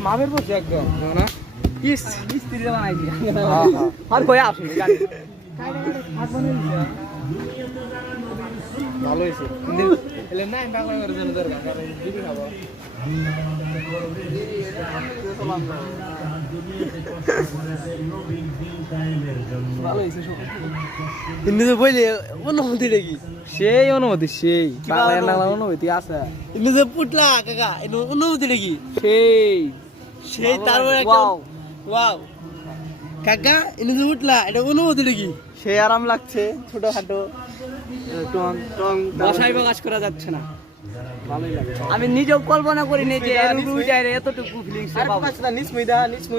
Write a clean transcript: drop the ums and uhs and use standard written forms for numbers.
মাপের পড়ছে একদম না স্ত্রী বানাইছি আর কয়ে আসুন ভালো হয়েছে না আমি পাগল করে জন্য দরকার দিবি খাবো বইলে অনুমতি নাকি সেই অনুমতি সেই অনুমতি আছে পুটলা কাকা অনুমতি নাকি সেই সেই তারপরে ওয়াও কাকা ইনি উঠলা এটা অনুমতি নাকি সেই আরাম লাগছে ছোটখাটো বাসায় কাজ করা যাচ্ছে না ভালোই লাগে আমি নিজেও কল্পনা করিনি যে এতটুকু ফিলিংস